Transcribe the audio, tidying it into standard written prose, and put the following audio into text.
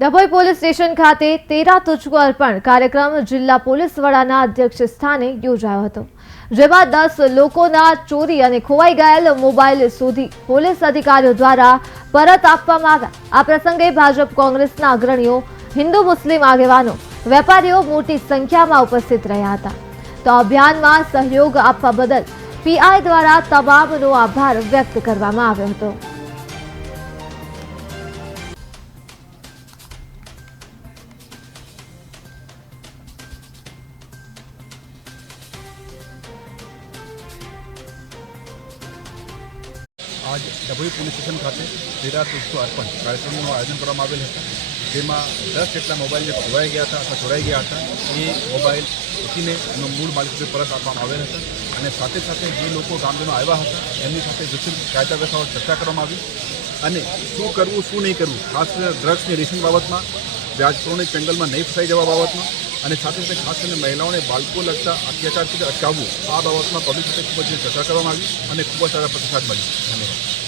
Dabhoi police station ખાતે તેરા તુજકો અર્પણ કાર્યક્રમ જિલ્લા પોલીસ વડાના અધ્યક્ષ સ્થાને યોજાયો હતો, જેમાં 10 લોકોના ચોરી અને ખોવાઈ ગયેલ મોબાઈલ શોધી પોલીસ અધિકારીઓ દ્વારા પરત આપવામાં આવ્યા। આ પ્રસંગે ભાજપ કોંગ્રેસના અગ્રણીઓ, હિન્દુ મુસ્લિમ આગેવાનો, વેપારીઓ મોટી સંખ્યામાં ઉપસ્થિત રહ્યા હતા। તો અભિયાનમાં સહયોગ આપવા બદલ પીઆઈ દ્વારા તમામનો આભાર વ્યક્ત કરવામાં આવ્યો હતો। आज डभोई पुलिस स्टेशन खाते तेरा तुझको अर्पण कार्यक्रमનું આયોજન કરવામાં આવેલ હતું, જેમાં 10 જેટલા મોબાઈલ જે ખોવાઈ ગયા હતા અથવા ચોરાઈ ગયા હતા એ મોબાઈલ શોધીને એનો મૂળ માલિકને પરત આપવામાં આવેલ હતા અને સાથે સાથે જે લોકો ગામજનો આવ્યા હતા એમની સાથે વિસ્તૃત કાયદા વ્યવસ્થાઓ ચર્ચા કરવામાં આવી અને શું કરવું શું નહીં કરવું, ખાસ કરીને ડ્રગ્સની રેસિંગ બાબતમાં, વ્યાજખોરોની ચંગલમાં નહીં ફસાઈ જવા બાબતમાં અને સાથે સાથે ખાસ કરીને મહિલાઓને બાળકો લગતા અત્યાચારથી અટકાવવું, આ બાબતમાં પબ્લિક સાથે ખૂબ જ ચર્ચા કરવામાં આવી અને ખૂબ જ સારા પ્રતિસાદ મળ્યો। ધન્યવાદ।